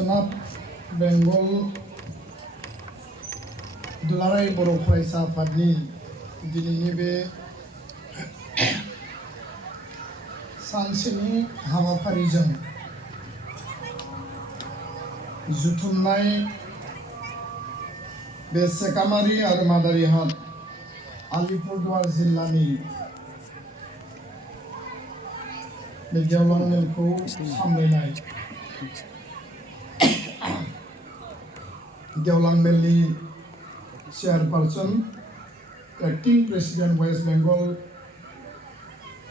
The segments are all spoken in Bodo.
सोनाब बेंगल दुलाराय बर' फरायसा आफादनि दिनैनि बे सानसेनि हाबाफारिजों जुथुमनाय बे सेकामारि आरो मादारिहाट आलिपुरदुवार जिल्लानि बे गेवलां मेलखौ सामलायनाय गेवलां मेलनि chairperson acting president West Bengal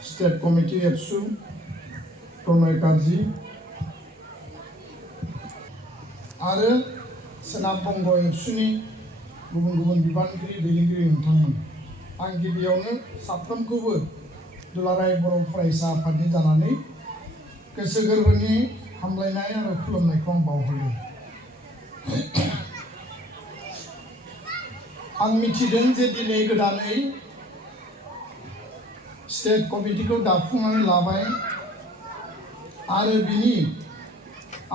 state committee एबसु प्रनय कार्जी आरो सोनाब बंग एबसुनि गुबुन गुबुन बिबानगिरि दैदेनगिरि नोंथांमोन आं गिबियावनो साफ्रोमखौबो दुलाराय बर' फरायसा आफादनि जानानै गोसो गोरबोनि हामलायनाय आरो खुलुमनायखौ आं बावहरो। आं मिथिदों जे दिनै गोदानै स्टेट कमिटिखौ दाफुंनानै लाबाय आरो बिनि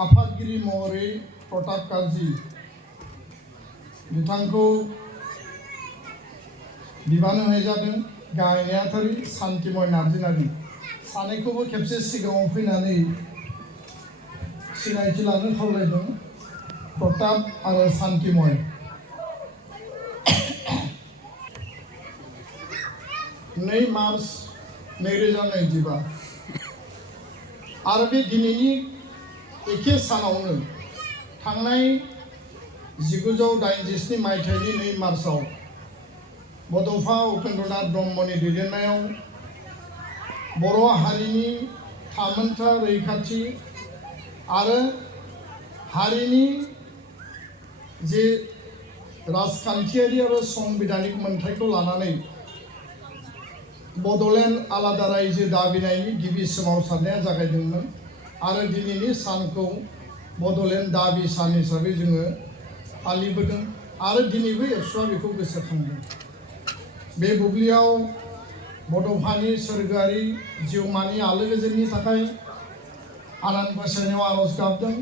आफादगिरि महरै प्रताप कार्जी बिथांखौ बिबान होनाय जादों। गाहाय नेहाथारि शान्तिमय नार्जारि सानैखौबो खेबसे सिगाङाव फैनानै सिनायथि लानो खावलायदों। प्रताप आरो शान्तिमय नै मार्च 2025 आरो बे दिनैनि एखे सानावनो थांनाय 1987 मायथाइनि 2 मार्चआव बड'फा उपेन्द्रनाथ ब्रह्मनि दैदेननायाव बर' हारिनि थामोनथा रैखाथि आरो हारिनि जे राजखान्थियारि आरो संबिधानिक मोनथायखौ लानानै बड'लेण्ड आलादा रायजो दाबिनायनि गिबि सोमावसारनाया जागायदोंमोन आरो दिनैनि सानखौ बड'लेण्ड दाबि सान हिसाबै जोङो फालिबोदों आरो दिनैबो एबसुआ बेखौ गोसोखांदों। बे बुब्लियाव बड'फानि सोरगोआरि जिउमानि आलो गोजोननि थाखाय आनान गसाइनायाव आर'ज गाबदों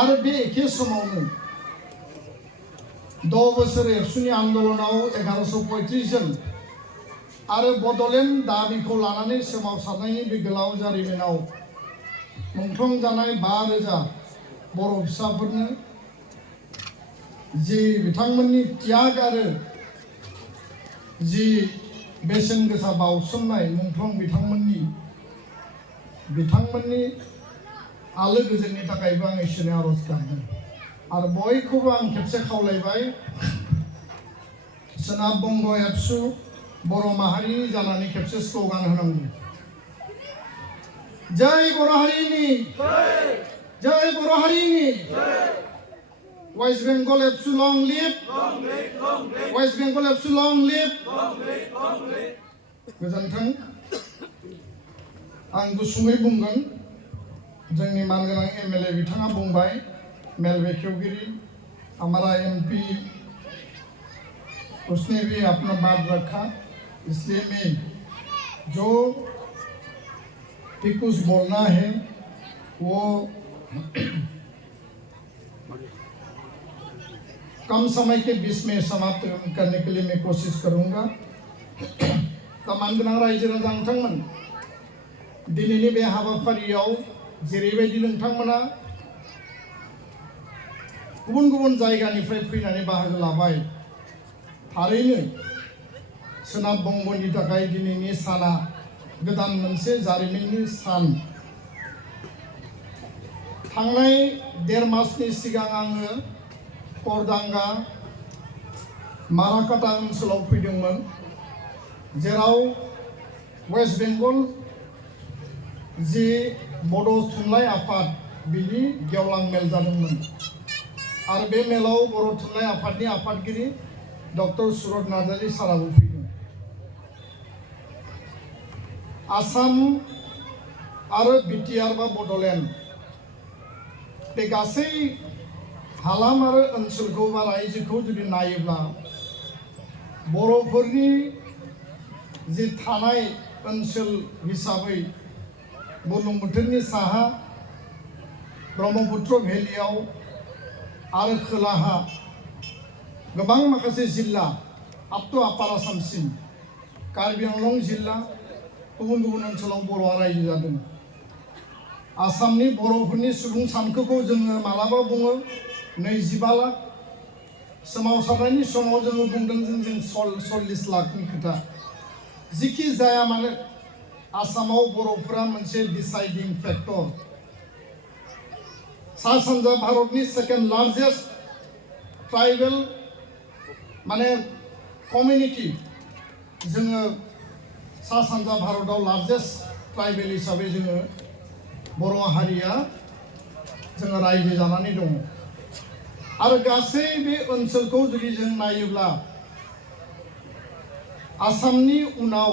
आरो बे एखे समावनो 6 बोसोर एबसुनि आन्दलनाव 1135 जन आरो बड'लेण्ड दाबिखौ लानानै सोमावसारनायनि बे गोलाव जारिमिनाव मुंख्लं जानाय 5,000 बर' फिसाफोरनो जि बिथांमोननि त्याग आरो जि बेसेन गोसा बावसोमनाय मुंख्लं बिथांमोननि आलो गोजोननि थाखायबो आं इसोरनि आर'ज गाबदों आरो बयखौबो आं खेबसे खावलायबाय सोनाब बंग एबसु बर' माहारिनि जानानै खेबसे स्ल'गान होनांगौ। जय बर' हारिनि जय बर' हारिनि वेस्ट बेंगल एबसु लं लिभ वेस्ट बेंगल एबसु लं लिभ गोजोन्थों। आं गुसुङै बुंगोन जोंनि मानगोनां एमएलए बिथाङा बुंबाय मेल बेखेवगिरि हमारा एमपी उसने भी अपना बात रखा इसलिए मैं जो भी कुछ बोलना है वो कम समय के बीच में समाप्त करने के लिए मैं कोशिश करूंगा। मानगोनां रायजो राजा नोंथांमोन दिनैनि बे हाबाफारियाव जेरैबायदि नोंथांमोना गुबुन गुबुन जायगानिफ्राय फैनानै बाहागो लाबाय थारैनो सोनाब बंगनि थाखाय दिनैनि साना गोदान मोनसे जारिमिननि सान। थांनाय 1.5 मासनि सिगां आङो करदांगा माराकाटा ओनसोलाव फैदोंमोन जेराव वेस्ट बेंगल जि बड' थुनलाइ आफाद बिनि गेवलां मेल जादोंमोन आरो बे मेलाव बर' थुनलाइ आफादनि आफादगिरि डक्टर सुरत नार्जारि साराबो फैदों। आसाम आरो बिटिआर बा बड'लेण्ड बे गासै हालाम आरो ओनसोलखौ बा रायजोखौ जुदि नायोब्ला बर'फोरनि जि थानाय ओनसोल हिसाबै बुरलुंबुथुरनि साहा ब्रह्मपुत्र भेलियाव आरो खोलाहा गोबां माखासे जिल्ला आप टु आपार आसामसिम कार्बि आंलं जिल्ला गुबुन गुबुन ओनसोलाव बर'आ रायजो जादों। आसामनि बर'फोरनि सुबुं सानखोखौ जोङो मालाबा बुङो 25 लाख, सोमावसारनायनि समाव जोङो बुंदों जों 40 लाखनि खोथा। जिखि जाया मानो आसामाव बर'फोरा मोनसे डिसाइडिं फेक्टर। सा सानजा भारतनि सेकेन्ड लार्जेस्ट ट्राइबेल माने कमिउनिटि, जोङो सा सानजा भारताव लार्जेस्ट ट्राइबेल हिसाबै जोङो बर' हारिया जोङो रायजो जानानै दङ। आरो गासै बे ओनसोलखौ जुदि जों नायोब्ला आसामनि उनाव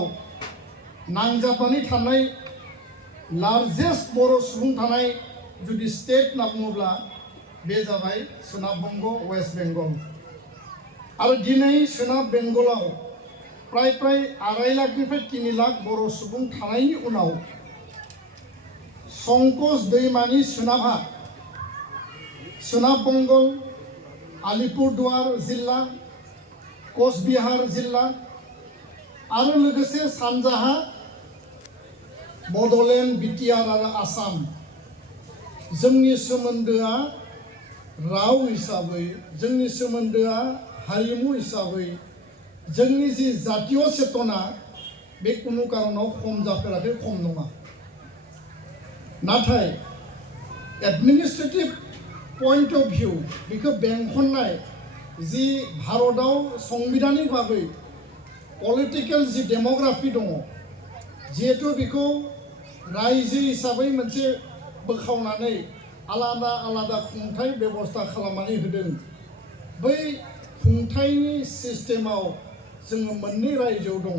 नांजाबनानै थानाय लार्जेस्ट बर' सुबुं थानाय जुदि स्टेट होनना बुङोब्ला बे जाबाय सोनाब बंग, वेस्ट बेंगल। आरो दिनै सोनाब बेंगलाव प्राय 2.5 लाखनिफ्राय 3 लाख बर' सुबुं थानायनि उनाव संकस दैमानि सोनाबहा सोनाब बेंगल, आलिपुरदुवार जिल्ला, कचबिहार जिल्ला आरो लोगोसे सानजाहा बड'लेण्ड, बिटिआर आरो आसाम, जोंनि सोमोन्दोआ राव हिसाबै, जोंनि सोमोन्दोआ हारिमु हिसाबै, जोंनि जि जातीय चेतना बे कुनु कारनाव खम जाफेराखै, खम नङा। नाथाय एडमिनिस्ट्रेटिभ पॉइंट अफ भिउ बेखौ बेंखननाय जि भारताव संबिधानिक भाबै पलिटिकल जि डेमोग्राफि दङ, जिहेतु बेखौ रायजो हिसाबै मोनसे बोखावनानै आलादा आलादा खुंथाय बेबस्था खालामनानै होदों। बै खुंथायनि सिस्टेमाव जोङो मोननै रायजोआव दङ।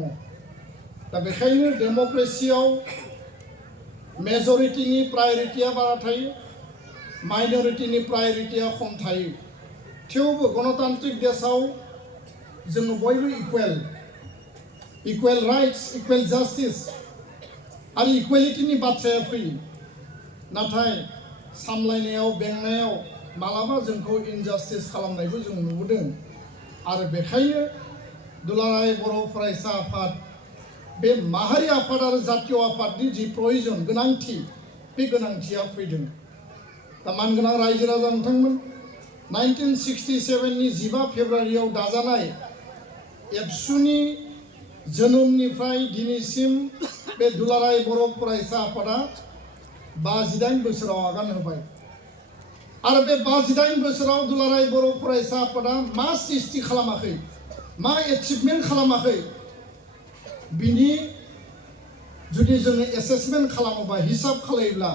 दा बेखायनो डेम'क्रेसियाव मेजरिटिनि प्रायरिटिया बारा थायो, माइनरिटिनि प्रायरिटिया खम थायो। थेवबो गणतान्त्रिक देशआव जोङो बयबो इकुवेल राइट्स, इकुवेल जास्टिस आरो इकुवेलिटिनि बाथ्राया फैयो। नाथाय सामलायनायाव, बेंनायाव मालाबा जोंखौ इनजास्टिस खालामनायखौ जों नुबोदों। आरो बेखायनो दुलाराय बर' फरायसा आफाद, बे माहारि आफाद आरो जातीय आफादनि जि प्रयोजन, गोनांथि, बे गोनांथिया फैदों। दा मानगोनां रायजो राजा नोंथांमोन, 1967नि 15 फेब्रुवारियाव दाजानाय एबसुनि जोनोमनिफ्राय दिनैसिम बे दुलाराय बर' फरायसा आफादा 58 बोसोराव आगान होबाय। आरो बे 58 बोसोराव दुलाराय बर' फरायसा आफादा मा सृष्टि खालामाखै, मा एचिभमेन्ट खालामाखै, बिनि जुदि जोङो एसेसमेन्ट खालामोबा, हिसाब खालायोब्ला,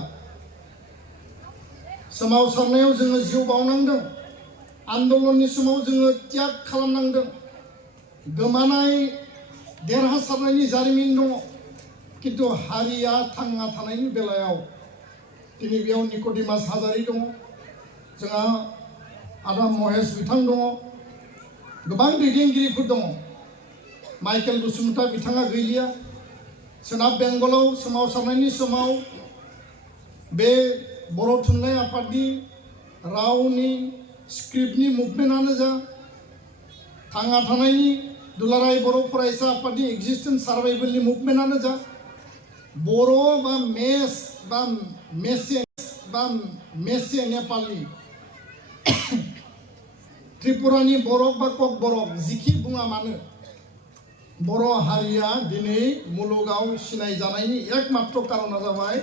सोमावसारनायाव जोङो जिउ बावनांदों, आन्दलननि समाव जोङो त्याग खालामनांदों, गोमानाय देरहासारनायनि जारिमिन दङ। किन्तु हारिया थांना थानायनि बेलायाव दिनै बेयाव निक'डिमास हाजारि दङ, जोंहा आदा महेश बिथां दङ, गोबां दैदेनगिरिफोर दङ। माइकेल बसुमतारी बिथाङा गैलिया। सोनाब बेंगलाव सोमावसारनायनि समाव बे बर' थुनलाइ आफादनि रावनि स्क्रिप्टनि मुभमेन्टआनो जा, थांना थानायनि दुलाराय बर' फरायसा आफादनि एक्जिस्टेन्स सार्भाइभेलनि मुभमेन्टआनो जा, बर' बा मेस बा मेसे नेपालनि, त्रिपुरानि बरक बा कक बरक, जिखि बुङा मानो बर' हारिया दिनै मुलुगाव सिनायजानायनि एकमात्र कारना जाबाय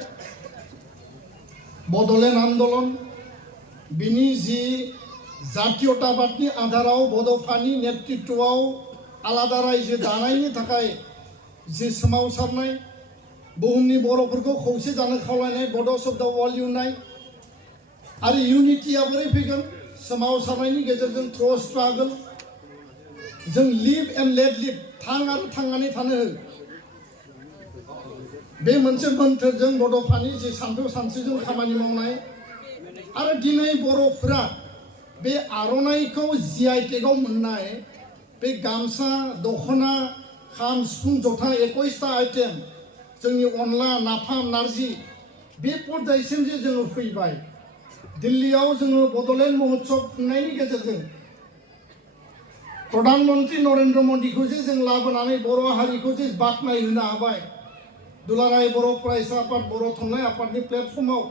बड'लेण्ड आन्दलन। बिनि जि जातीयताबादनि आधाराव बड'फानि नेतृत्वआव आलादा रायजो दानायनि थाखाय जि सोमावसारनाय, बुहुमनि बर'फोरखौ खौसे जानो खावलायनाय, बड'स अफ द वर्ल्ड इउनाइट। आरो इउनिटिया बोरै फैगोन? सोमावसारनायनि गेजेरजों थ्र' स्ट्रागल, जों लिभ एन्ड लेट लिभ, थां आरो थांनानै थानो हो, बे मोनसे मोन्थोरजों बड'फानि जि सानथौ सानस्रिजों खामानि मावनाय। आरो दिनै बर'फोरा बे आर'नाइखौ GI टेगआव मोननाय, बे गामसा, दख'ना, खाम, सिफुं, जथा 21टा आइटेम, जोंनि अनला, नाफाम, नारजि, बे पर्यायसिम जे जोङो फैबाय, दिल्लीयाव जोङो बड'लेण्ड महोत्सव खुंनायनि गेजेरजों प्रधानमन्त्री नरेन्द्र मोदीखौ जे जों लाबोनानै बर' हारिखौ जे बाख्नायहोनो हाबाय दुलाराय बर' फरायसा आफाद बर' थुनलाइ आफादनि प्लेटफर्माव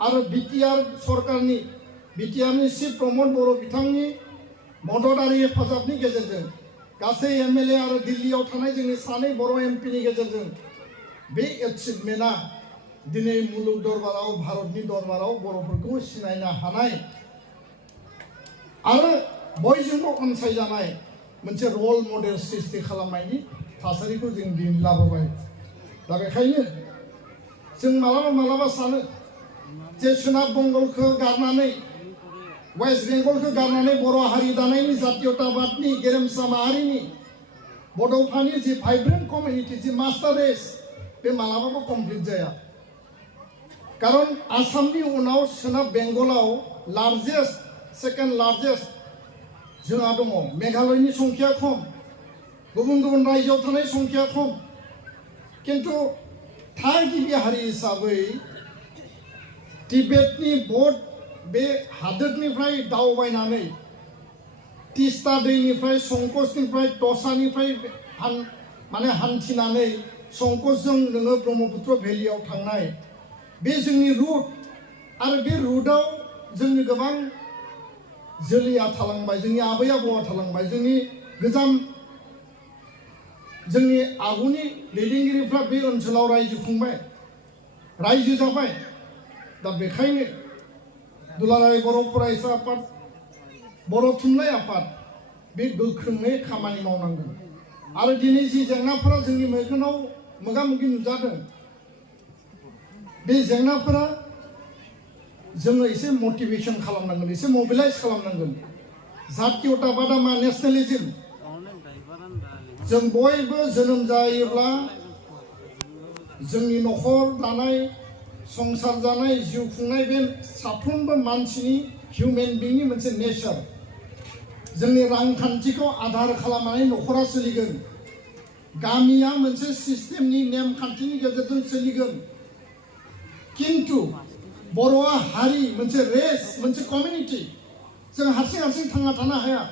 आरो बिटिआर सरकारनि बिटिआरनि चिफ प्रमद बर' बिथांनि मददारि हेफाजाबनि गेजेरजों गासै एमएलए आरो दिल्लीयाव थानाय जोंनि सानै बर' एमपिनि गेजेरजों बे एचिभमेन्टआ दिनै मुलुग दरबाराव भारतनि दरबाराव बर'फोरखौ सिनायनो हानाय आरो बयजोंबो अनसायजानाय मोनसे रल मडेल सृष्टि खालामनायनि थासारिखौ जों दिनै लाबोबाय। दा बेखायनो जों मालाबा सानो जे सोनाब बेंगलखौ गारनानै वेस्ट बेंगलखौ गारनानै बर' हारि दानायनि जातीयताबादनि गेरेमसा माहारिनि बड'फानि जि भाइब्रेन्ट कमिउनिटि जि मास्टार रेस बे मालाबाबो कमप्लिट जाया। कारण आसामनि उनाव सोनाब बेंगलाव लार्जेस्ट सेकेन्ड लार्जेस्ट जोंहा दङ। मेघालयनि संख्या खम, गुबुन गुबुन रायजोआव थानाय संख्या खम, किन्तु थागिबि हारि हिसाबै तिब्बतनि बौद्ध बे हादोरनिफ्राय दावबायनानै तिस्ता दैनिफ्राय संकसनिफ्राय टसानिफ्राय माने हान्थिनानै संकसजों नोङो ब्रह्मपुत्र भेलियाव थांनाय बे जोंनि रुट आरो बे रुटआव जोंनि गोबां जोलैया थालांबाय, जोंनि आबै आबौआ थालांबाय, जोंनि गोजाम जोंनि आगुनि दैदेनगिरिफ्रा बे ओनसोलाव रायजो खुंबाय, रायजो जाबाय। दा बेखायनो दुलाराय बर' फरायसा आफाद बर' थुनलाइ आफाद बे गोख्रोङै खामानि मावनांगोन। आरो दिनै जि जेंनाफोरा जोंनि मेगनाव मोगा मोगि नुजादों बे जेंनाफोरा जोङो एसे मटिभेसन खालामनांगोन, एसे मबिलाइज खालामनांगोन। जातीयताबादा मा नेसनेलिज्म, जों बयबो जोनोम जायोब्ला जोंनि न'खर दानाय संसार जानाय जिउ खुंनाय बे साफ्रोमबो मानसिनि हिउमेन बिंनि मोनसे नेचार। जोंनि रांखान्थिखौ आधार खालामनानै न'खरा सोलिगोन, गामिया मोनसे सिस्टेमनि नेमखान्थिनि गेजेरजों सोलिगोन। किन्तु बर'आ हारि मोनसे रेस मोनसे कमिउनिटि, जों हारसिं हारसिं थांना थानो हाया।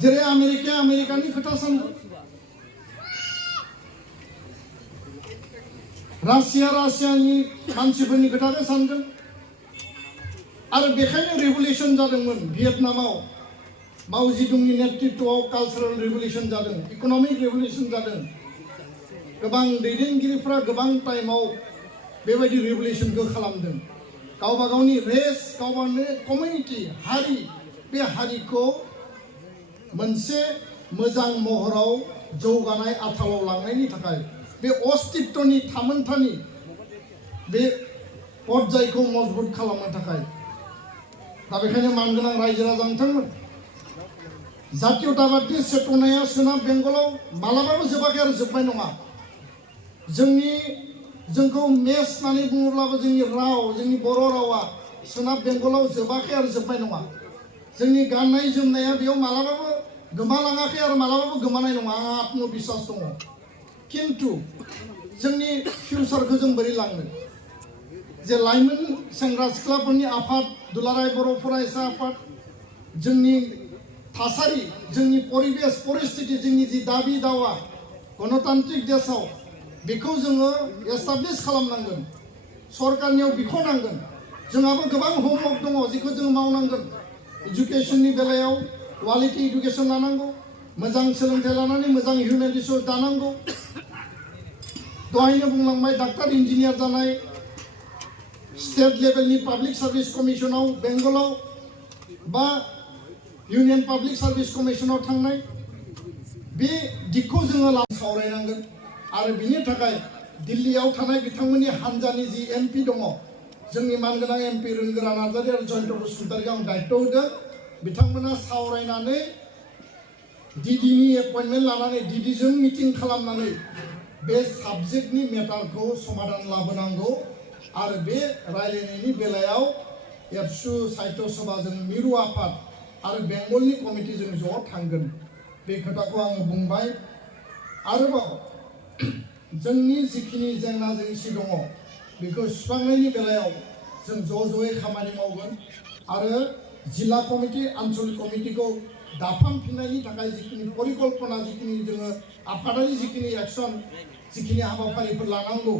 जेरै आमेरिकाया आमेरिकानि खोथा सानगोन, रासिया रासियानि मानसिफोरनि खोथाखौ सानगोन। आरो बेखायनो रिभलिउसन जादोंमोन भियेटनामाव, माव जेदुंनि नेतृत्वआव कालचारेल रिभलिउसन जादों, इक'नमिक रिभलिउसन जादों। गोबां दैदेनगिरिफ्रा गोबां टाइमाव बेबायदि रिभलिउसनखौ खालामदों। गावबा गावनि रेस, गावबानो कमिउनिटि हारि, बे हारिखौ मोनसे मोजां महराव जौगानाय आथालाव लांनायनि थाखाय बे अस्तित्वनि थामोन्थानि बे पर्यायखौ मजबुत खालामनो थाखाय। दा बेखायनो मानगोनां रायजो राजा नोंथांमोन, जातीयताबादनि चेतनाया सोनाब बेंगलाव मालाबाबो जोबाखै आरो जोबनाय नङा। जोंखौ मेस होननानै बुङोब्लाबो जोंनि राव, जोंनि बर' रावा सोनाब बेंगलाव जोबाखै आरो जोबनाय नङा। जोंनि गाननाय जोमनाया बेयाव मालाबाबो गोमालाङाखै आरो मालाबाबो गोमानाय नङा, आंहा आत्मबिश्वास दङ। किन्तु जोंनि फिउचारखौ जों बोरै लांनो? जे लाइमोन सेंग्रा सिख्लाफोरनि आफाद दुलाराय बर' फरायसा आफाद, जोंनि थासारि, जोंनि परिबेस परिस्थिति, जोंनि जि दाबि दावा गणतान्त्रिक देशआव बेखौ जोङो एस्टाब्लिश खालामनांगोन, सरकारनियाव बिख'नांगोन। जोंहाबो गोबां होमवर्क दङ जेखौ जों मावनांगोन। एजुकेशननि बेलायाव क्वालिटि एजुकेशन लानांगौ, मोजां सोलोंथाइ लानानै मोजां हिउमेन रिसोर्स दानांगौ। दहायनो बुंलांबाय डाक्टार इन्जिनियार जानाय, स्टेट लेभेलनि पाब्लिक सार्भिस कमिशनाव बेंगलाव बा इउनियन पाब्लिक सार्भिस कमिशनाव थांनाय, बे दिगखौ जोङो सावरायनांगोन। आरो बिनि थाखाय दिल्लीयाव थानाय बिथांमोननि हान्जानि जि एमपि दङ, जोंनि मानगोनां एमपि रोंगोरा नार्जारि आरो जयन्त बसुमतारीखौ आं दायित्व होदों। बिथांमोना सावरायनानै डिडिनि एपइन्टमेन्ट लानानै डिडिजों मिटिं खालामनानै बे साबजेक्टनि मेटारखौ समाधान लाबोनांगौ। आरो बे रायलायनायनि बेलायाव एबसु साहित्य सभाजों मिरु आफाद आरो बेंगलनि कमिटिजों ज' थांगोन, बे खोथाखौ आङो बुंबाय। आरोबाव जोंनि जिखिनि जेंना जेंसि दङ बेखौ सुस्रांनायनि बेलायाव जों ज'यै खामानि मावगोन आरो जिल्ला कमिटि आन्चलिक कमिटिखौ दाफामफिननायनि थाखाय जिखिनि परिकल्पना जिखिनि जोङो आफादारि जिखिनि एक्सन जिखिनि हाबाफारिफोर लानांगौ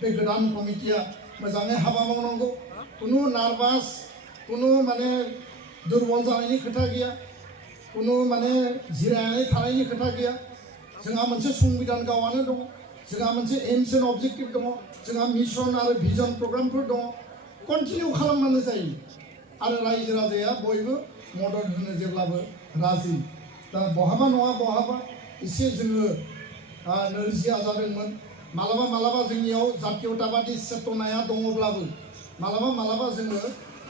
बे गोदान कमिटिया मोजाङै हाबा मावनांगौ कुनु नार्भास कुनु माने दुर्बल जानायनि खोथा गैया कुनु माने जिरायनानै थानायनि खोथा गैया जोंहा मोनसे संबिधान गावानो दङ जोंहा मोनसे एम्स एन्ड अबजेक्टिभ दङ जोंहा मिशन आरो भिजन प्रग्रामफोर दङ कन्टिनिउ खालामबानो जायो आरो रायजो राजाया बयबो मदद होनो जेब्लाबो राजि दा बहाबा नङा बहाबा एसे जोङो नोरजिया जादोंमोन मालाबा जोंनियाव जातीयताबादि चेतनाया दङब्लाबो मालाबा जोङो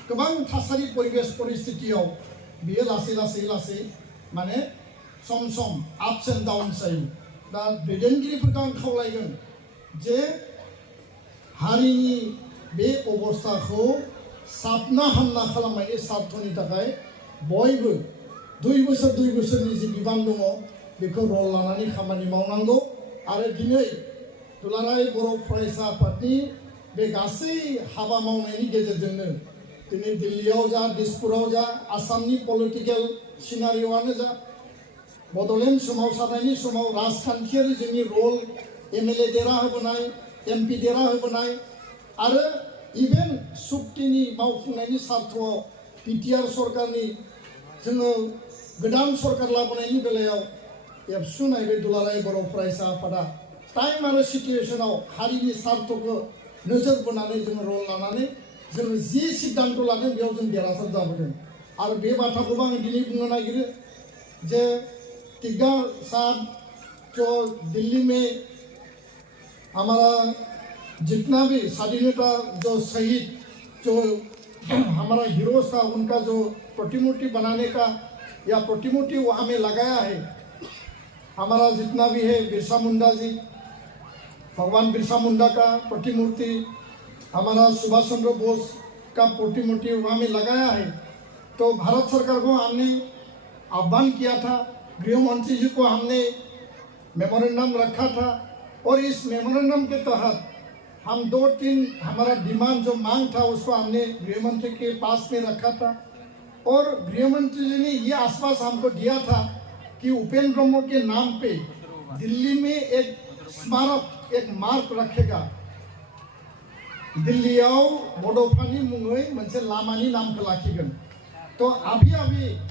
गोबां थासारि परिबेश परिस्थितियाव बियो लासै माने सम आपस एन्ड डाउन्स जायो दा दैदेनगिरिफोरखौ आं खावलायगोन जे हारिनि बे अबस्थाखौ साबना हामना खालामनायनि सार्थनि थाखाय बयबो 2 बोसोरनि जि बिबान दङ बेखौ रल लानानै खामानि मावनांगौ आरो दिनै दुलाराय बर' फरायसा आफादनि बे गासै हाबा मावनायनि गेजेरजोंनो दिनै दिल्लीयाव जा दिसपुराव जा आसामनि पलिटिकेल सिनारिय'आनो जा बड'लेण्ड सोमावसारनायनि समाव राजखान्थियारि जोंनि रल एमएलए देरा होबोनाय एमपि देरा होबोनाय आरो इभेन सुक्तिनि मावफुंनायनि सार्थआव बिटिआर सरकारनि जोङो गोदान सरकार लाबोनायनि बेलायाव एबसुनाय बे दुलाराय बर' फरायसा आफादा टाइम आरो सिटुएशनाव हारिनि सार्थखौ नोजोर बोनानै जोङो रल लानानै जोङो जि सिद्धांत लादों बेयाव जों देरहासार जाबोदों आरो बे बाथ्राखौबो आं दिनै बुंनो नागिरो जे तिग्गा साहब जो दिल्ली में हमारा जितना भी स्वाधीनता जो शहीद जो हमारा हीरोज था उनका जो प्रतिमूर्ति बनाने का या प्रतिमूर्ति वहाँ में लगाया है हमारा जितना भी है बिरसा मुंडा जी भगवान बिरसा मुंडा का प्रतिमूर्ति हमारा सुभाष चंद्र बोस का प्रतिमूर्ति वहाँ में लगाया है तो भारत सरकार को हमने आह्वान किया था गृह मंत्री जी को हमने मेमोरेंडम रखा था और इस मेमोरेंडम के तहत हम 2-3 हमारा डिमांड जो मांग था उसको हमने गृह मंत्री के पास में रखा था और गृह मंत्री जी ने ये आश्वास हमको दिया था कि उपेंद्र ब्रह्मो के नाम पे दिल्ली में एक स्मारक एक मार्क रखेगा दिल्लीयाव बड'फानि मुङै मोनसे लामानि नामखौ लाखिगोन तो अभी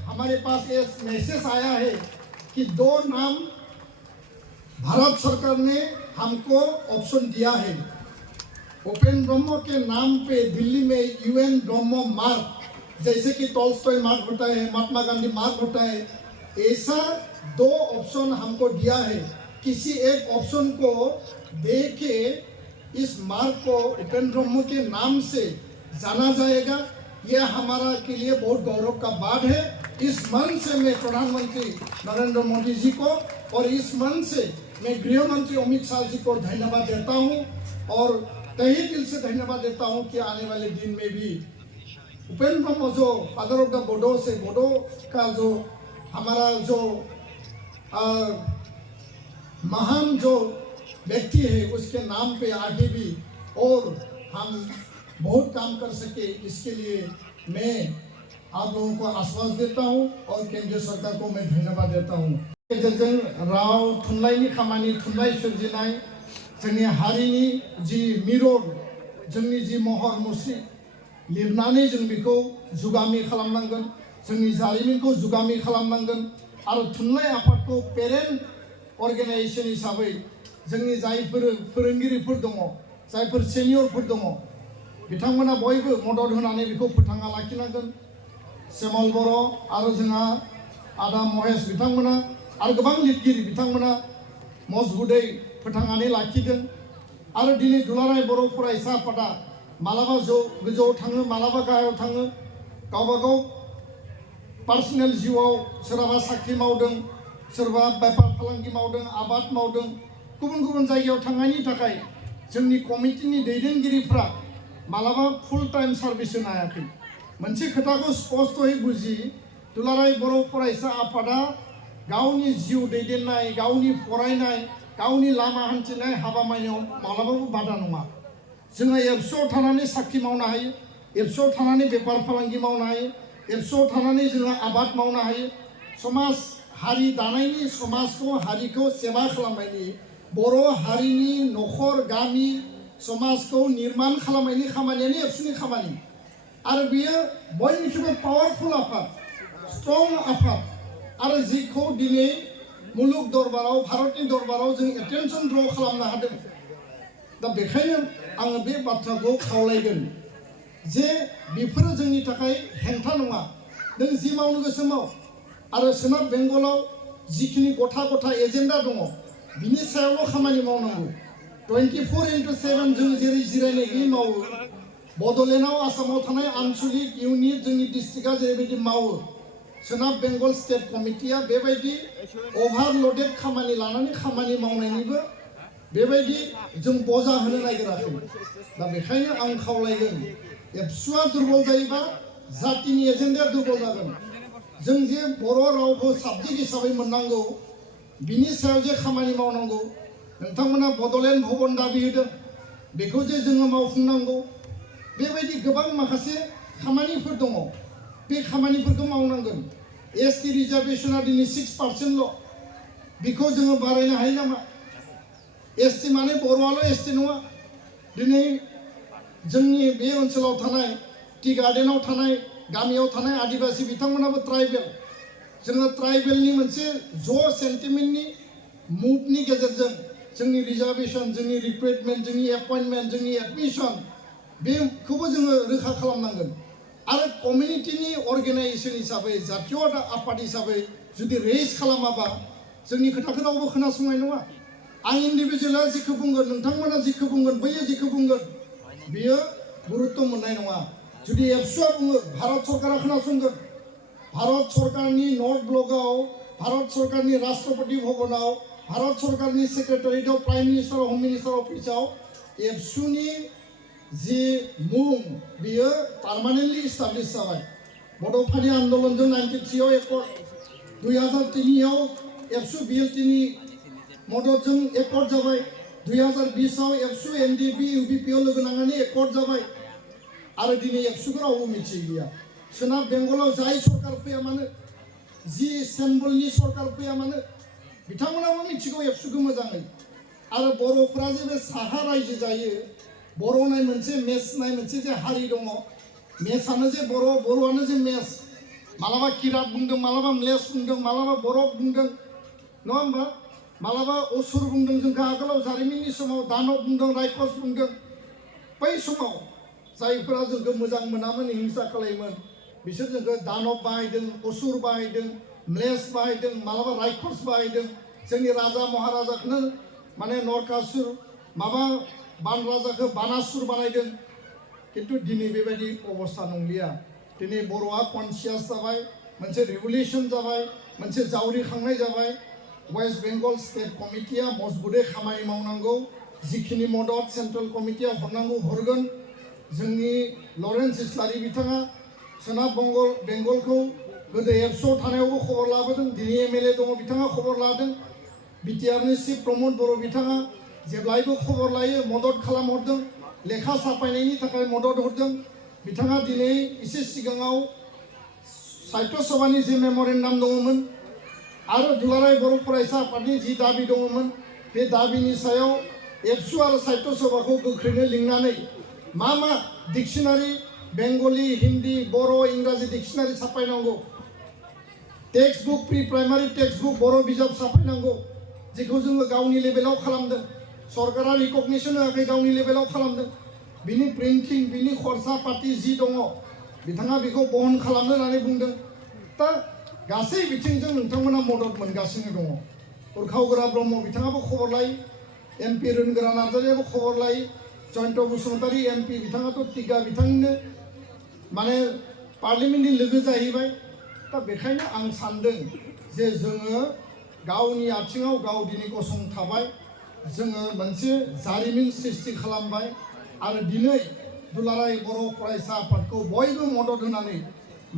हमारे पास ये मैसेज आया है कि 2 नाम भारत सरकार ने हमको ऑप्शन दिया है उपेंद्र ब्रह्मो के नाम पे दिल्ली में यूएन ब्रह्मो मार्क जैसे कि टॉल्स्टॉय मार्क होता है महात्मा गांधी मार्क होता है ऐसा 2 ऑप्शन हमको दिया है किसी एक ऑप्शन को दे के इस मार्ग को उपेंद्र ब्रह्मो के नाम से जाना जाएगा यह हमारा के लिए बहुत गौरव का बात है इस मन से मैं प्रधानमंत्री नरेंद्र मोदी जी को और इस मन से मैं गृह मंत्री अमित शाह जी को धन्यवाद देता हूं और तहे दिल से धन्यवाद देता हूं कि आने वाले दिन में भी उपेंद्र ब्रह्मो जो फादर ऑफ द बोडो से बोडो का जो हमारा जो महान जो व्यक्ति है उसके नाम पे आगे भी और हम बहुत काम कर सके इसके लिए मैं आप लोगों को आश्वास देता हूं और केंद्र सरकार को मैं धन्यवाद देता हूं गेजेरजों राव थुनलाइनि खामानि थुनलाइ सोरजिनाय जोंनि हारिनि जि मिरर जोंनि जि महर मुस्रि लिरनानै जों बेखौ जुगामि खालामनांगोन जोंनि जारिमिनखौ जुगामि खालामनांगोन आरो थुनलाइ आफादखौ पेरेन्ट अर्गेनाइजेशन हिसाबै जोंनि जायफोर फोरोंगिरिफोर दङ जायफोर सेनियरफोर दङ बिथांमोना बयबो मदद होनानै बेखौ फोथांना लाखिनांगोन सेमल बर' आरो जोंहा आदा महेश बिथांमोना आरो गोबां लिरगिरि बिथांमोना मजबुदै फोथांनानै लाखिदों आरो दिनै दुलाराय बर' फरायसा आफादा मालाबा गोजौआव थाङो मालाबा गाहायाव थाङो गावबा गाव पार्सनेल जिउआव सोरबा साख्रि मावदों सोरबा बेफार फालांगि मावदों आबाद मावदों गुबुन जायगायाव थांनायनि थाखाय जोंनि कमिटिनि दैदेनगिरिफ्रा मालाबा फुल टाइम सार्भिस होनो हायाखै मोनसे खोथाखौ स्पष्टयै बुजि दुलाराय बर' फरायसा आफादा गावनि जिउ दैदेननाय गावनि फरायनाय गावनि लामा हान्थिनाय हाबा मावनायाव मालाबाबो बादा नङा जोङो एबसुआव थानानै साख्रि मावनो हायो एबसुआव थानानै बेफार फालांगि मावनो हायो एबसुआव थानानै जोङो आबाद मावनो हायो समाज हारि दानायनि समाजखौ हारिखौ सेवा खालामनायनि बर' हारिनि न'खर गामि समाजखौ निर्माण खालामनायनि खामानियानो एबसुनि खामानि आरो बियो बयनिख्रुइबो पावारफुल आफाद स्ट्रं आफाद आरो जिखौ दिनै मुलुग दरबाराव भारतनि दरबाराव जों एटेनसन ड्र खालामनो हादों दा बेखायनो आङो बे बाथ्राखौ खावलायगोन जे बेफोरो जोंनि थाखाय हेंथा नङा नों जि मावनो गोसो माव आरो सोनाब बेंगलाव जिखिनि गथा गथा एजेन्डा दङ बिनि सायावल' खामानि मावनांगौ 24/7 जों जेरै जिरायनाय मावो बड'लेण्डआव आसामाव थानाय आनसलिक इउनिट जोंनि डिस्ट्रिक्टआ जेरैबायदि मावो सोनाब बेंगल स्टेट कमिटिया बेबायदि अभारलडेड खामानि लानानै खामानि मावनायनिबो बेबायदि जों बजा होनो नागिराखै दा बेखायनो आं खावलायगोन एबसुआ दुर्बल जायोबा जातिनि एजेन्डाया दुर्बल जागोन जों जे बर' रावखौ साबजेक्ट हिसाबै मोननांगौ बिनि सायाव जे खामानि मावनांगौ नोंथांमोना बड'लेण्ड भबन दाबि होदों बेखौ जे जोङो मावफुंनांगौ बेबायदि गोबां माखासे खामानिफोर दङ बे खामानिफोरखौ मावनांगोन एसटि रिजार्भेशना दिनै 6%ल' बेखौ जोङो बारायनो हायो नामा एसटि माने बर'आल' एसटि नङा दिनै जोंनि बे ओनसोलाव थानाय टि गार्डेनाव थानाय गामियाव थानाय आदिबासि बिथांमोनाबो ट्राइबेल जोङो ट्राइबेलनि मोनसे ज' सेन्टिमेन्टनि मुभनि गेजेरजों जोंनि रिजार्भेशन जोंनि रिक्रुटमेन्ट जोंनि एपइन्टमेन्ट जोंनि एडमिसन बेखौबो जोङो रोखा खालामनांगोन आरो कमिउनिटिनि अर्गेनाइजेसन हिसाबै जातीय आफाद हिसाबै जुदि रेज खालामाबा जोंनि खोथाखौ रावबो खोनासंनाय नङा आं इन्डिभिजुवेला जिखौ बुंगोन नोंथांमोना जिखौ बुंगोन बैयो जिखौ बुंगोन बियो गुरुत्व मोननाय नङा जुदि एबसुआ बुङो भारत सरकारा खोनासंगोन भारत सरकारनि नर्थ ब्लकआव भारत सरकारनि राष्ट्रपति भवनाव भारत सरकारनि सेक्रेटारियेटआव प्राइम मिनिस्टार हम मिनिस्टार अफिसाव एबसुनि जि मुं बियो पार्मानेन्टलि इस्टाब्लिश जाबाय बड'फानि आन्दलनजों 93आव एकर्ड 2003आव एबसु बिएलटिनि मददजों एकर्ड जाबाय 2020आव एबसु एनडिएफबि इउबिपिआव लोगो नांनानै एकर्ड जाबाय आरो दिनै एबसुखौ रावबो मिथिलिया सोनाब बेंगलाव जाय सरकार फैया मानो जि एसेम्बलनि सरकार फैया मानो बिथांमोनाबो मिथिगौ एबसुखौ मोजाङै आरो बर'फोरा जे बे साहा रायजो जायो बर' होननाय मोनसे मेस होननाय मोनसे जे हारि दङ मेसआनो जे बर'आनो जे मेस मालाबा किरात बुंदों मालाबा म्लेस बुंदों मालाबा बरफ बुंदों नङा होमबा मालाबा असुर बुंदों जोंखौ आगोलाव जारिमिननि समाव दानब बुंदों रायखस बुंदों बै समाव जायफोरा जोंखौ मोजां मोनामोन हिंसा खालायोमोन बिसोर जोंखौ दानब बाहायदों असुर बाहायदों म्लेस बाहायदों मालाबा रायखस बाहायदों जोंनि राजा महाराजाखौनो माने नरकासुर माबा बान राजाखौ बानासुर बानायदों किन्तु दिनै बेबायदि अबस्था नंलिया दिनै बर'आ कनसियास जाबाय मोनसे रिभलिउसन जाबाय मोनसे जावरिखांनाय जाबाय वेस्ट बेंगल स्टेट कमिटिया मजबुतै खामानि मावनांगौ जिखिनि मदद सेन्ट्रेल कमिटिया हरनांगौ हरगोन जोंनि लरेन्स इस्लारि बिथाङा सोनाब बेंगलखौ गोदो एबसुआव थानायावबो खबर लाबोदों दिनै एमएलए दङ बिथाङा खबर लादों बिटिआरनि चिफ प्रमद बर' बिथाङा जेब्लायबो खबर लायो मदद खालामहरदों लेखा साफायनायनि थाखाय मदद हरदों बिथाङा दिनै एसे सिगाङाव साहित्य सभानि जि मेम'रेन्डाम दङमोन आरो दुलाराय बर' फरायसा आफादनि जि दाबि दङमोन बे दाबिनि सायाव एबसु आरो साहित्य सभाखौ गोख्रैनो लिंनानै मा डिक्सनारि बेंगली हिन्दी बर' इंराजि डिक्सनारि साफायनांगौ text book pre primary text book बर' बिजाब साफायनांगौ जेखौ जोङो गावनि लेभेलाव खालामदों सरकारा रिकगनिसन होआखै गावनि लेभेलाव खालामदों बिनि प्रिन्टिं बिनि खरसा पाति जि दङ बिथाङा बेखौ बहन खालामनो होननानै बुंदों दा गासै बिथिंजों नोंथांमोना मदद मोनगासिनो दङ उर्खावगोरा ब्रह्म बिथाङाबो खबर लायो एमपि रोनगोरा नार्जारियाबो खबर लायो जयन्त बसुमतारी एमपि बिथाङाथ' टिका बिथांनो माने पार्लियामेन्टनि लोगो जाहैबाय दा बेखायनो आं सानदों जे जोङो गावनि आथिङाव गाव दिनै गसंथाबाय जोङो मोनसे जारिमिन सृष्टि खालामबाय आरो दिनै दुलाराय बर' फरायसा आफादखौ बयबो मदद होनानै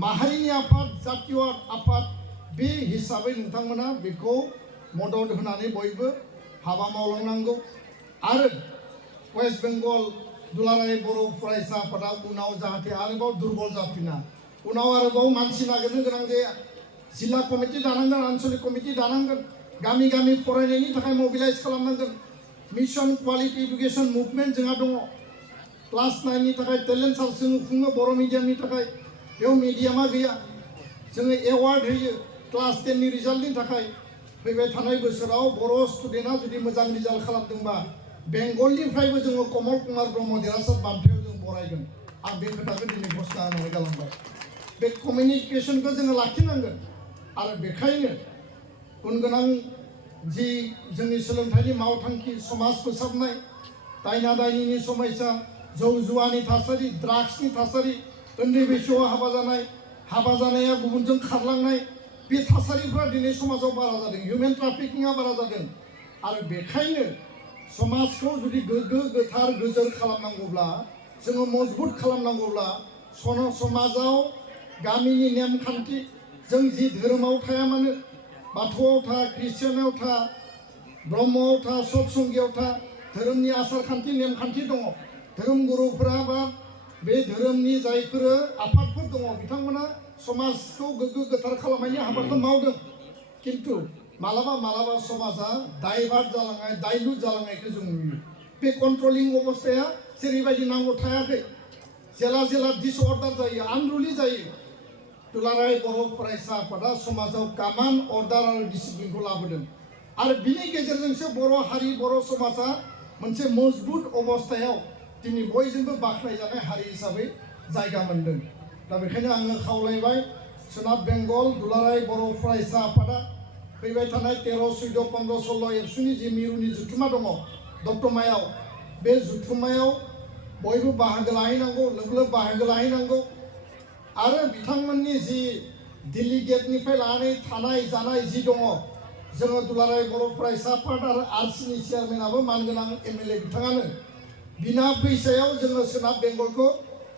माहारिनि आफाद जातीय आफाद बे हिसाबै नोंथांमोना बेखौ मदद होनानै बयबो हाबा मावलांनांगौ आरो वेस्ट बेंगल दुलाराय बर' फरायसा आफादा उनाव जाहाथे आरोबाव दुर्बल जाफिना, उनाव आरोबाव मानसि नागिरनो गोनां जाया। जिल्ला कमिटि दानांगोन, आनसलिक कमिटि दानांगोन, गामि गामि फरायनायनि थाखाय मबिलाइज खालामनांगोन। मिशन क्वालिटी इडुकेशन मुभमेन्ट जोंहा दङ। क्लास 9 नि थाखाय टेलेन्ट सार्च जोङो खुङो बर' मिडियामनि थाखाय। बेयाव मिडियामा गैया। जोङो एवार्ड होयो क्लास 10 नि रिजाल्टनि थाखाय। फैबाय थानाय बोसोराव बर' स्टुडेन्टआ जुदि मोजां रिजाल्ट खालामदोंबा बेंगलनिफ्रायबो जोङो कमल कुमार ब्रह्म देरहासार बान्थायाव जों बरायगोन। आं बे खोथाखौ दिनै घोषणा होनानै गालांबाय। बे कमिउनिकेशनखौ जोङो लाखिनांगोन आरो बेखायनो गुन गोनां जि जोंनि सोलोंथाइनि मावथांखि समाज फोसाबनाय, दायना दायनिनि समस्या, जौ जुवानि थासारि, ड्राग्सनि थासारि, उन्दै बैसोआव हाबा जानाया गुबुनजों खारलांनाय, बे थासारिफ्रा दिनै समाजाव बारा जादों। हिउमेन ट्राफिकिंआ बारा जादों आरो बेखायनो समाजखौ जुदि गोग्गो गोथार गोजोर खालामनांगौब्ला, जोङो मजबुत खालामनांगौब्ला समाजाव गामिनि नेमखान्थि, जों जि धोरोमाव थाया मानो, बाथौआव था, ख्रिस्टियानाव था, ब्रह्मआव था, सतसंगियाव था, धोरोमनि आसार खान्थि नेमखान्थि दङ। धोरोम गुरुफोरा बा बे धोरोमनि जायफोर आफादफोर दङ बिथांमोना समाजखौ गोग्गो गोथार खालामनायनि हाबाखौ मावदों। किन्तु मालाबा समाजा डाइभार्ट जालांनाय, डाइल्युट जालांनायखौ जों नुयो। बे कन्ट्रलिं अबस्थाया जेरैबायदि नांगौ थायाखै। जेला डिसअर्डार जायो, आनरुलि जायो। दुलाराय बर' फरायसा आफादा समाजाव कामान अर्डार आरो डिसिप्लिनखौ लाबोदों आरो बिनि गेजेरजोंसो बर' हारि, बर' समाजा मोनसे मजबुत अबस्थायाव दिनै बयजोंबो बाख्नायजानाय हारि हिसाबै जायगा मोनदों। दा बेखायनो आङो खावलायबाय सोनाब बेंगल दुलाराय बर' फरायसा आफादा फैबाय थानाय 13, 14, 15, 16 एबसुनि जि मिरुनि जुथुमा दङ दतमायाव, बे जुथुमायाव बयबो बाहागो लाहैनांगौ, लोब बाहागो लाहैनांगौ आरो बिथांमोननि जि डेलिगेटनिफ्राय लानानै थानाय जानाय जि दङ, जोङो दुलाराय बर' फरायसा आफाद आरो आरसिनि चेयारमेनाबो मानगोनां एमएलए बिथाङानो बिना फैसायाव जोङो सोनाब बेंगलखौ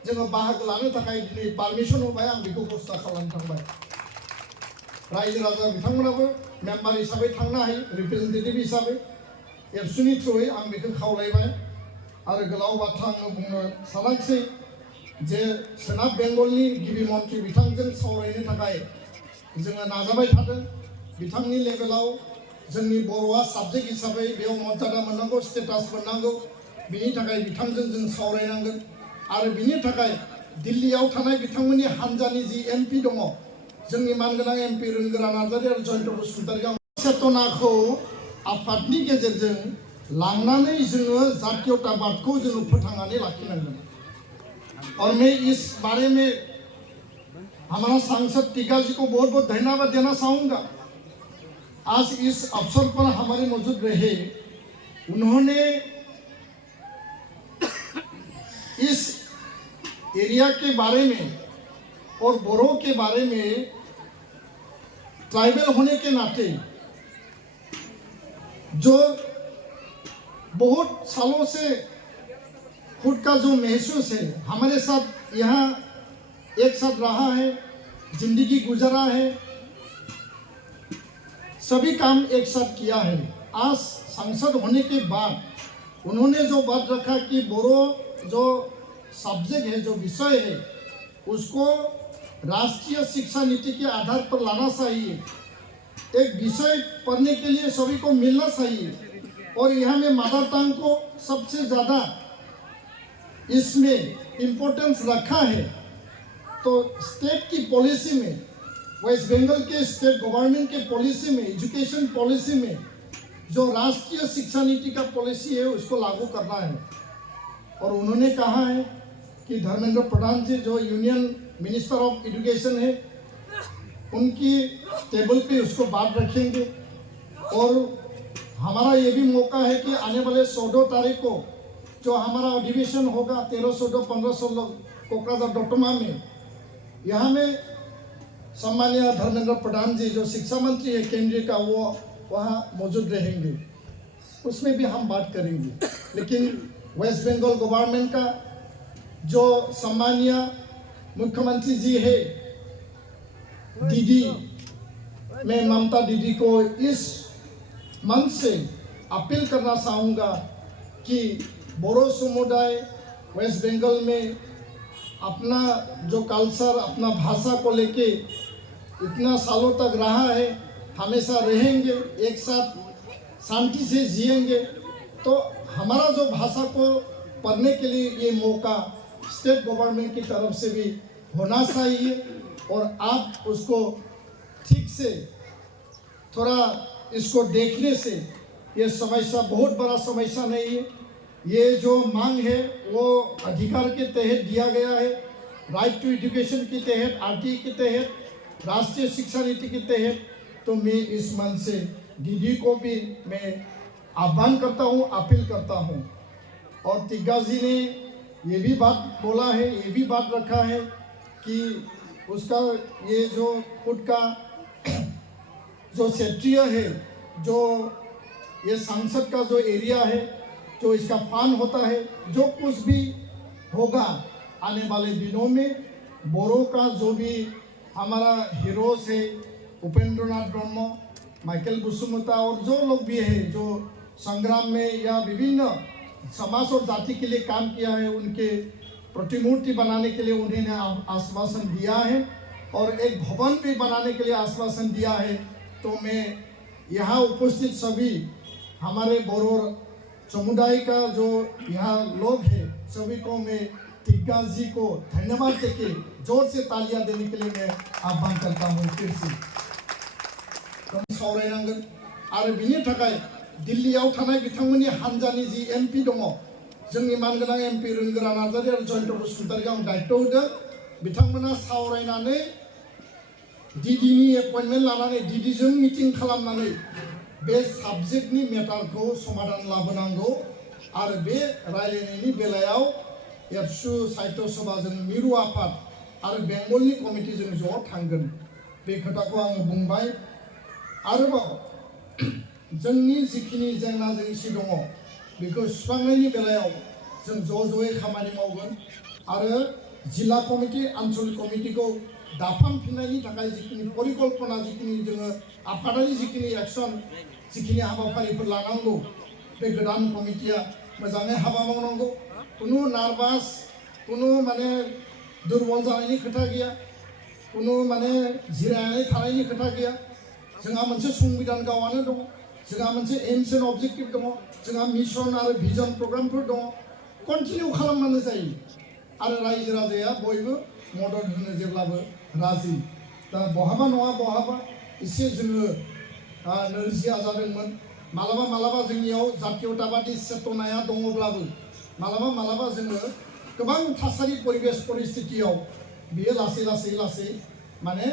जोङो बाहागो लानो थाखाय दिनै पारमिसन होबाय। आं बेखौ घोषणा खालामनो थांबाय। रायजो राजा बिथांमोनाबो मेम्बार हिसाबै थांनो हायो, रिप्रेजेन्टेटिभ हिसाबै एबसुनि थ्रुयै आं बेखौ खावलायबाय आरो गोलाव बाथ्रा आङो बुंनो सानाखिसै जे सोनाब बेंगलनि गिबि मन्थ्रि बिथांजों सावरायनो थाखाय जोङो नाजाबाय थादों। बिथांनि लेभेलाव जोंनि बर'आ साबजेक्ट हिसाबै बेयाव मर्यादा मोननांगौ, स्टेटास मोननांगौ, बिनि थाखाय बिथांजों जों सावरायनांगोन आरो बिनि थाखाय दिल्लीयाव थानाय बिथांमोननि हान्जानि जि एमपि दङ, जोंनि मानगोनां एमपि रोंगोरा नार्जारि आरो जयन्त बसुमतारी चेतनाखौ आफादनि गेजेरजों लांनानै जोङो जातीयताबादखौ जोङो फोथांनानै लाखिनांगोन। और मैं इस बारे में हमारा सांसद टीका जी को बहुत बहुत धन्यवाद देना चाहूँगा। आज इस अवसर पर हमारे मौजूद रहे, उन्होंने इस एरिया के बारे में और बोरो के बारे में ट्राइबल होने के नाते जो बहुत सालों से खुद का जो महसूस है, हमारे साथ यहाँ एक साथ रहा है, जिंदगी गुजरा है, सभी काम एक साथ किया है। आज सांसद होने के बाद उन्होंने जो बात रखा कि बोरो जो सब्जेक्ट है, जो विषय है, उसको राष्ट्रीय शिक्षा नीति के आधार पर लाना चाहिए। एक विषय पढ़ने के लिए सभी को मिलना चाहिए और यहाँ में मदर टंग को सबसे ज़्यादा इसमें इम्पोर्टेंस रखा है। तो स्टेट की पॉलिसी में, वेस्ट बंगाल के स्टेट गवर्नमेंट के पॉलिसी में, एजुकेशन पॉलिसी में जो राष्ट्रीय शिक्षा नीति का पॉलिसी है उसको लागू करना है। और उन्होंने कहा है कि धर्मेंद्र प्रधान जी जो यूनियन मिनिस्टर ऑफ एजुकेशन है, उनकी टेबल पे उसको बात रखेंगे। और हमारा ये भी मौका है कि आने वाले 14 तारीख को जो हमारा अधिवेशन होगा 13, 14, 15, 16 कोकराझार डोटमा में, यहाँ में सम्मानीय धर्मेंद्र प्रधान जी जो शिक्षा मंत्री है केंद्रीय का, वो वहाँ मौजूद रहेंगे। उसमें भी हम बात करेंगे। लेकिन वेस्ट बंगाल गवर्नमेंट का जो सम्मानीय मुख्यमंत्री जी है दीदी, मैं ममता दीदी को इस मंच से अपील करना चाहूँगा कि बोरो समुदाय वेस्ट बंगाल में अपना जो कल्चर, अपना भाषा को लेके इतना सालों तक रहा है, हमेशा रहेंगे, एक साथ शांति से जिएंगे। तो हमारा जो भाषा को पढ़ने के लिए ये मौका स्टेट गवर्नमेंट की तरफ से भी होना चाहिए, और आप उसको ठीक से थोड़ा इसको देखने से ये समस्या बहुत बड़ा समस्या नहीं है। ये जो मांग है वो अधिकार के तहत दिया गया है, राइट टू एजुकेशन के तहत, आरटीई के तहत, राष्ट्रीय शिक्षा नीति के तहत। तो मैं इस मन से डीडी को भी मैं आह्वान करता हूँ, अपील करता हूँ। और तिग्गा जी ने ये भी बात बोला है, ये भी बात रखा है कि उसका ये जो खुद का जो क्षेत्रीय है, जो ये संसद का जो एरिया है, जो इसका फान होता है, जो कुछ भी होगा आने वाले दिनों में, बोरो का जो भी हमारा हीरोज है, उपेंद्रनाथ ब्रह्म, माइकल बुसुमता और जो लोग भी है जो संग्राम में या विभिन्न समाज और जाति के लिए काम किया है, उनके प्रतिमूर्ति बनाने के लिए उन्होंने आश्वासन दिया है, और एक भवन भी बनाने के लिए आश्वासन दिया है। तो मैं यहाँ उपस्थित सभी हमारे बोरो समुदाय का जो यहाँ लोग हैं, सभी को मैं तिग्गा जी को धन्यवाद देके जोर से तालियां देने के लिए मैं आह्वान करता हूँ। फिर से सावरायनांगोन आरो बिनि थाखाय दिल्लीयाव थानाय बिथांमोननि हानजानि जि एमपि दङ, जोंनि मानगोनां एमपि रोंगोरा नार्जारि आरो जयन्त बसुमतारिखौ आं दायित्व होदों। बिथांमोना सावरायनानै डिडिनि एपइन्टमेन्ट लानानै डिडिजों मिटिं खालामनानै बे साबजेक्टनि मेटारखौ समाधान लाबोनांगौ, आरो बे रायलायनायनि बेलायाव एबसु साहित्य सभाजों मिरु आफाद आरो बेंगलनि कमिटिजों ज' थांगोन। बे खोथाखौ आं बुंबाय। आरोबाव जोंनि जिखिनि जेंना जेंसि दङ बेखौ सुस्रांनायनि बेलायाव जों ज'यै खामानि मावगोन, आरो जिल्ला कमिटि, आन्चलिक कमिटिखौ दाफामफिननायनि थाखाय जिखिनि परिकल्पना, जिखिनि जोङो आफादारि जिखिनि एक्सन, जिखिनि हाबाफारिफोर लानांगौ, बे गोदान कमिटिया मोजाङै हाबा मावनांगौ। कुनु नार्भास, कुनु माने दुर्बल जानायनि खोथा गैया, कुनु माने जिरायनानै थानायनि खोथा गैया। जोंहा मोनसे संबिधान गावानो दङ, जोंहा मोनसे एम्स एन्ड अबजेक्टिभ दङ, जोंहा मिशन आरो भिजन प्रग्रामफोर दङ। कन्टिनिउ खालामबानो जायो, आरो रायजो राजाया बयबो मदद होनो जेब्लाबो राजि। दा बहाबा नङा बहाबा एसे जोङो नोरजिया जादोंमोन। मालाबा मालाबा जोंनियाव जातीयताबादि चेतनाया दङब्लाबो मालाबा मालाबा जोङो गोबां थासारि परिबेश परिस्थितियाव बियो लासै लासै लासै माने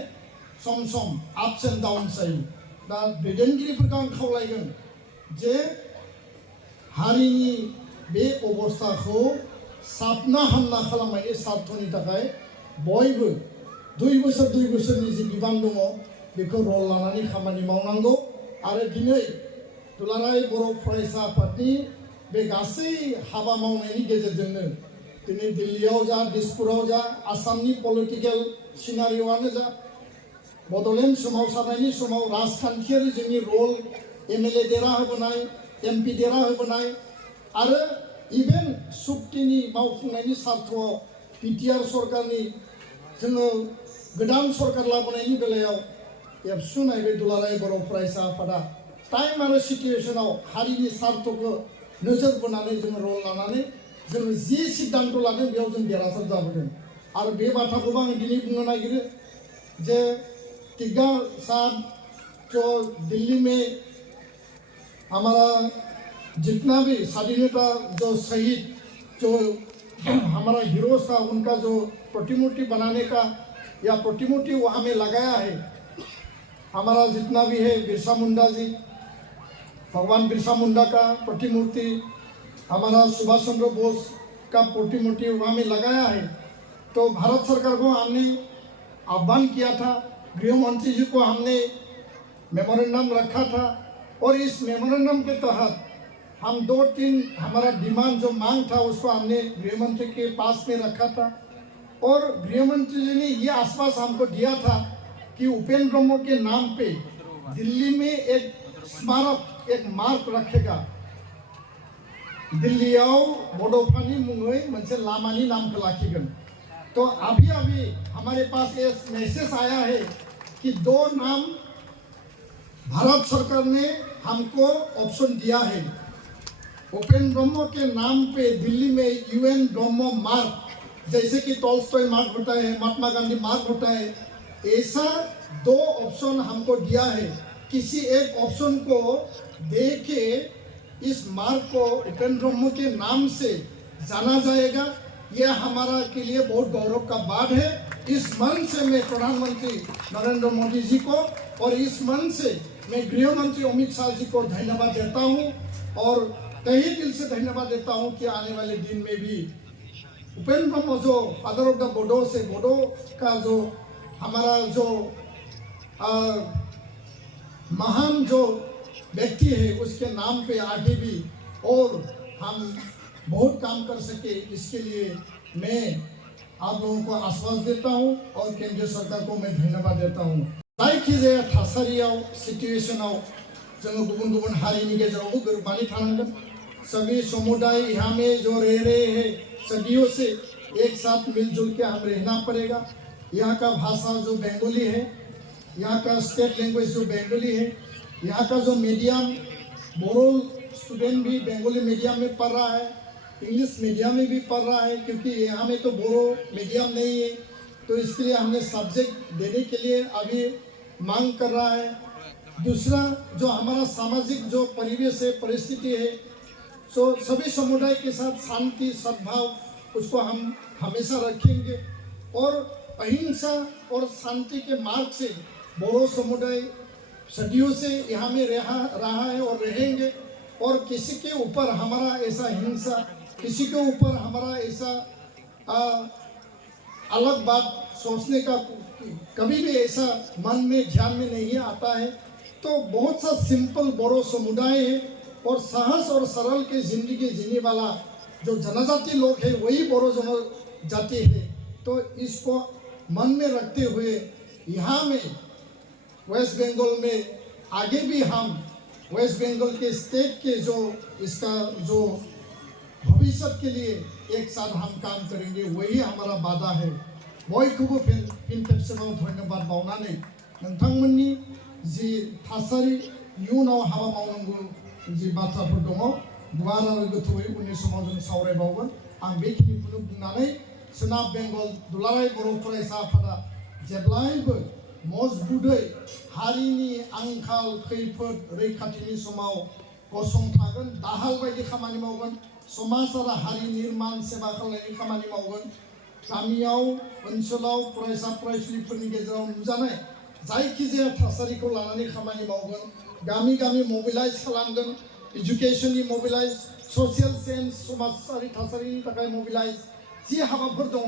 सम सम आपस एन्ड डाउन्स जायो। दा दैदेनगिरिफोरखौ आं खावलायगोन जे हारिनि बे अबस्थाखौ साबना हामना खालामनायनि सार्थनि थाखाय बयबो 2 बोसोरनि जि बिबान दङ बेखौ रल लानानै खामानि मावनांगौ। आरो दिनै दुलाराय बर' फरायसा आफादनि बे गासै हाबा मावनायनि गेजेरजोंनो दिनै दिल्लीयाव जा, दिसपुराव जा, आसामनि पलिटिकेल सिनारिय'आनो जा, बड'लेण्ड सोमावसारनायनि समाव राजखान्थियारि जोंनि रल, एमएलए देरहाहोबोनाय, एमपि देरहाहोबोनाय, आरो इभेन सुक्तिनि मावफुंनायनि सार्थआव बिटिआर सरकारनि जोङो गोदान सरकार लाबोनायनि बेलायाव एबसु नायबे दुलाराय बर' फरायसा आफादा टाइम आरो सिटुएशनाव हारिनि सार्थखौ नोजोर बोनानै जोङो रल लानानै जोङो जि सिद्धांत लादों बेयाव जों देरहासार जाबोदों। आरो बे बाथ्राखौबो आं दिनै बुंनो नागिरो जे तिग्गा साहब जो दिल्ली में हमारा जितना भी स्वाधीनता जो शहीद जो हमारा हीरोज था, उनका जो प्रतिमूर्ति बनाने का या प्रतिमूर्ति वहाँ में लगाया है, हमारा जितना भी है बिरसा मुंडा जी, भगवान बिरसा मुंडा का प्रतिमूर्ति, हमारा सुभाष चंद्र बोस का प्रतिमूर्ति वहाँ में लगाया है। तो भारत सरकार को हमने आह्वान किया था, गृह मंत्री जी को हमने मेमोरेंडम रखा था, और इस मेमोरेंडम के तहत हम 2-3 हमारा डिमांड जो मांग था उसको हमने गृह मंत्री के पास में रखा था। और गृह मंत्री जी ने ये आश्वासन हमको दिया था कि उपेंद्र ब्रह्म के नाम पे दिल्ली में एक स्मारक, एक मार्क रखेगा। दिल्लीयाव बड'फानि मुङै मोनसे लामानि नामखौ लाखिगोन। तो अभी हमारे पास ये मैसेज आया है कि 2 नाम भारत सरकार ने हमको ऑप्शन दिया है। उपेंद्र ब्रह्म के नाम पे दिल्ली में UN ब्रह्म मार्ग, जैसे कि टॉल्स्टॉय मार्ग होता है, महात्मा गांधी मार्ग होता है, ऐसा 2 ऑप्शन हमको दिया है। किसी एक ऑप्शन को दे के इस मार्ग को उपेंद्र ब्रह्म के नाम से जाना जाएगा। यह हमारा के लिए बहुत गौरव का बात है। इस मन से मैं प्रधानमंत्री नरेंद्र मोदी जी को और इस मन से मैं गृह मंत्री अमित शाह जी को धन्यवाद देता हूँ और तहे दिल से धन्यवाद देता हूँ कि आने वाले दिन में भी उपेंद्र ब्रह्म जो फादर ऑफ द बोडो से बोडो का जो हमारा जो महान जो व्यक्ति है उसके नाम पे आगे भी और हम बहुत काम कर सके, इसके लिए मैं आप लोगों को आश्वास देता हूँ और केंद्र सरकार को मैं धन्यवाद देता हूँ। जायखिजाया थासारियाव सिचुएशनाव जोङो गुबुन गुबुन हारिनि गेजेरावबो गोरोबनानै थानांगोन। सभी समुदाय यहाँ में जो रह रहे हैं सदियों से एक साथ मिलजुल के हम रहना पड़ेगा। यहाँ का भाषा जो बंगाली है, यहाँ का स्टेट लैंग्वेज जो बंगाली है, यहाँ का जो मीडियम बोरो स्टूडेंट भी बंगाली मीडियम में पढ़ रहा है, इंग्लिश मीडियम में भी पढ़ रहा है, क्योंकि यहाँ में तो बोरो मीडियम नहीं है। तो इसके लिए हमने सब्जेक्ट देने के लिए अभी मांग कर रहा है। दूसरा जो हमारा सामाजिक जो परिवेश है, परिस्थिति है, तो सभी समुदाय के साथ शांति सद्भाव उसको हम हमेशा रखेंगे और अहिंसा और शांति के मार्ग से बोरो समुदाय सदियों से यहाँ में रहा है और रहेंगे। और किसी के ऊपर हमारा ऐसा हिंसा, किसी के ऊपर हमारा ऐसा अलग बात सोचने का कभी भी ऐसा मन में ध्यान में नहीं आता है। तो बहुत सा सिंपल बोरो समुदाय है और साहस और सरल के जिंदगी जीने वाला जो जनजाति लोग हैं वही बोरो जनजाति है। तो इसको मन में रखते हुए यहाँ में वेस्ट बंगाल में आगे भी हम वेस्ट बंगाल के स्टेट के जो इसका जो भविष्य के लिए एक साथ हम काम करेंगे, वही हमारा वादा है। बयखौबो फिन खेबसेबाव धन्यवाद बावनानै नोंथांमोननि जि थासारि इयुनाव हाबा मावनांगौ जि बाथ्राफोर दङ गुवार आरो गोथौयै उननि समाव जों सावरायबावगोन। आं बेखिनिखौनो बुंनानै सोनाब बेंगल दुलाराय बर' फरायसा आफादा जेब्लायबो मजबुतै हारिनि आंखाल खैफोद रैखाथिनि समाव गसंथागोन, दाहाल बायदि खामानि मावगोन, समाज आरो हारि निर्माण सेवा खालामनायनि खामानि मावगोन। गामियाव ओनसोलाव फरायसा फरायसुलिफोरनि गेजेराव नुजानाय जायखिजाया थासारिखौ लानानै खामानि मावगोन। गामि गामि मोबिलाइज खालामगोन, एजुकेशननि मोबिलाइज, ससियेल चेन्ज समाजारि थासारिनि थाखाय मोबिलाइज, जि हाबाफोर दङ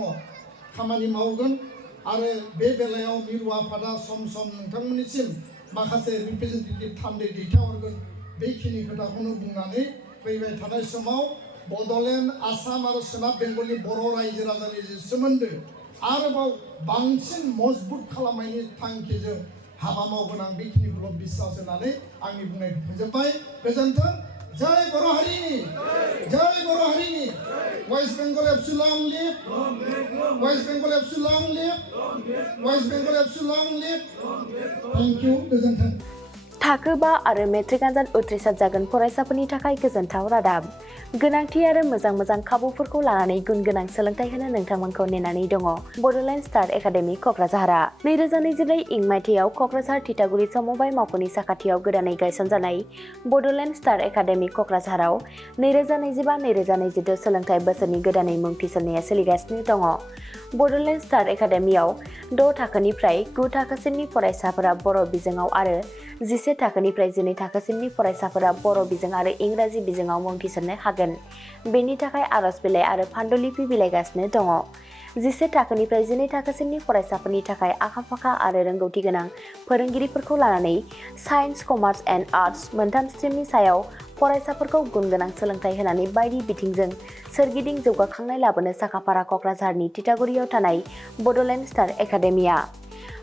खामानि मावगोन। आरो बे बेलायाव मिरु आफादा सम सम नोंथांमोननिसिम माखासे रिप्रेजेन्टेटिभ थान्दै दैथायहरगोन। बेखिनि खोथाखौनो बुंनानै फैबाय थानाय समाव बड'लेण्ड आसाम आरो सोनाब बेंगलनि बर' रायजो राजानि जि सोमोन्दो आरोबाव बांसिन मजबुत खालामनायनि थांखिजों हाबा मावगोन। आं बेखिनिखौल' बिश्वास होनानै आंनि बुंनायखौ फोजोबबाय। गोजोन्थों। जय बर' हारिनि, जय बर' हारिनि। वेस्ट बेंगल एबसु लंग लिभ, वेस्ट बेंगल एबसु लंग लिभ, वेस्ट बेंगल एबसु लंग लिभ। Thank you. गोजोन्थों। थाखो 5 आरो मेट्रिक आनजाद उथ्रिसार जागोन फरायसाफोरनि थाखाय गोजोनथाव रादाब। गोनांथि आरो मोजां खाबुफोरखौ लानानै गुन गोनां सोलोंथाइ होनो नोंथांमोनखौ नेनानै दङ बड'लेण्ड स्टार एकाडेमि क'क्राझारआ। 2024 इं मायथाइयाव क'क्राझार थिथागुरि समबाय मावख'नि साखाथियाव गोदानै गायसनजानाय बड'लेण्ड स्टार एकाडेमि क'क्राझाराव 2025-2026 सोलोंथाइ बोसोरनि गोदानै मुं थिसननाया सोलिगासिनो दङ। बड'लेण्ड स्टार एकाडेमियाव 6 थाखोनिफ्राय 9 थाखोसिमनि फरायसाफोरा बर' बिजोङाव आरो 11 थाखोनिफ्राय 12 थाखोसिमनि फरायसाफोरा बर' बिजों आरो इंराजि बिजोङाव मुं थिसननो हागोन। बेनि थाखाय आर'ज बिलाइ आरो फान्डुलिपि बिलाइगासिनो दङ। 11 थाखोनिफ्राय 12 थाखोसिमनि फरायसाफोरनि थाखाय आखा-फाखा आरो रोंगौथि गोनां फोरोंगिरिफोरखौ लानानै साइन्स, कमार्स एन्ड आर्टस मोनथाम स्ट्रिमनि सायाव फरायसाफोरखौ गुन गोनां सोलोंथाइ होनानै बायदि बिथिंजों सोरगिदिं जौगाखांनाय लाबोनो साखाफारा क'क्राझारनि थिथागुरियाव थानाय Bodoland star academia.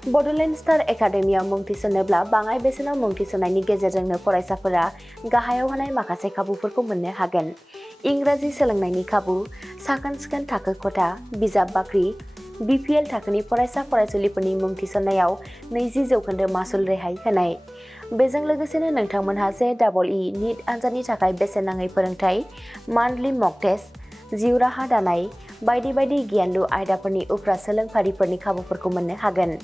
Bodoland star एकाडेमियाव मुं थिसनोब्ला बाङाइ बेसेनाव मुं थिसननायनि गेजेरजोंनो फरायसाफोरा गाहायाव होनाय माखासे खाबुफोरखौ मोननो हागोन। इंराजि सोलोंनायनि खाबु, साखोन-सिखोन थाखो खथा, बिजाब बाख्रि, BPL थाखोनि फरायसा फरायसुलिफोरनि मुं थिसननायाव 20% मासुल रेहाय होनाय। बेजों लोगोसेनो नोंथांमोनहा JEE नीट आनजादनि थाखाय बेसेन नाङै फोरोंथाय, मान्थलि मक टेस्ट, जिउ राहा दानाय बायदि बायदि गियानलु आयदाफोरनि उफ्रा सोलोंफारिफोरनि खाबुफोरखौ मोननो हागोन।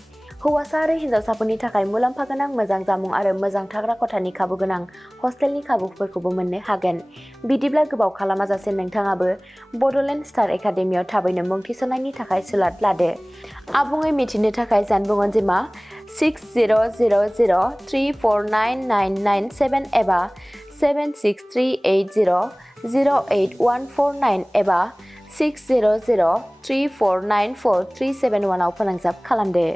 हौवासा आरो हिन्जावसाफोरनि थाखाय मुलाम्फा गोनां मोजां जामुं आरो मोजां थाग्रा खथानि खाबु गोनां हस्टेलनि खाबुफोरखौबो मोननो हागोन। बिदिब्ला गोबाव खालामाजासे नोंथाङाबो बड'लेण्ड स्टार एकाडेमियाव थाबैनो मुं थिसननायनि थाखाय सुलाद लादो। आबुङै मिथिनो थाखाय जानबुं अनजिमा 6000349997 एबा 7638008149 एबा 6003494371 आव फोनांजाब खालामदो।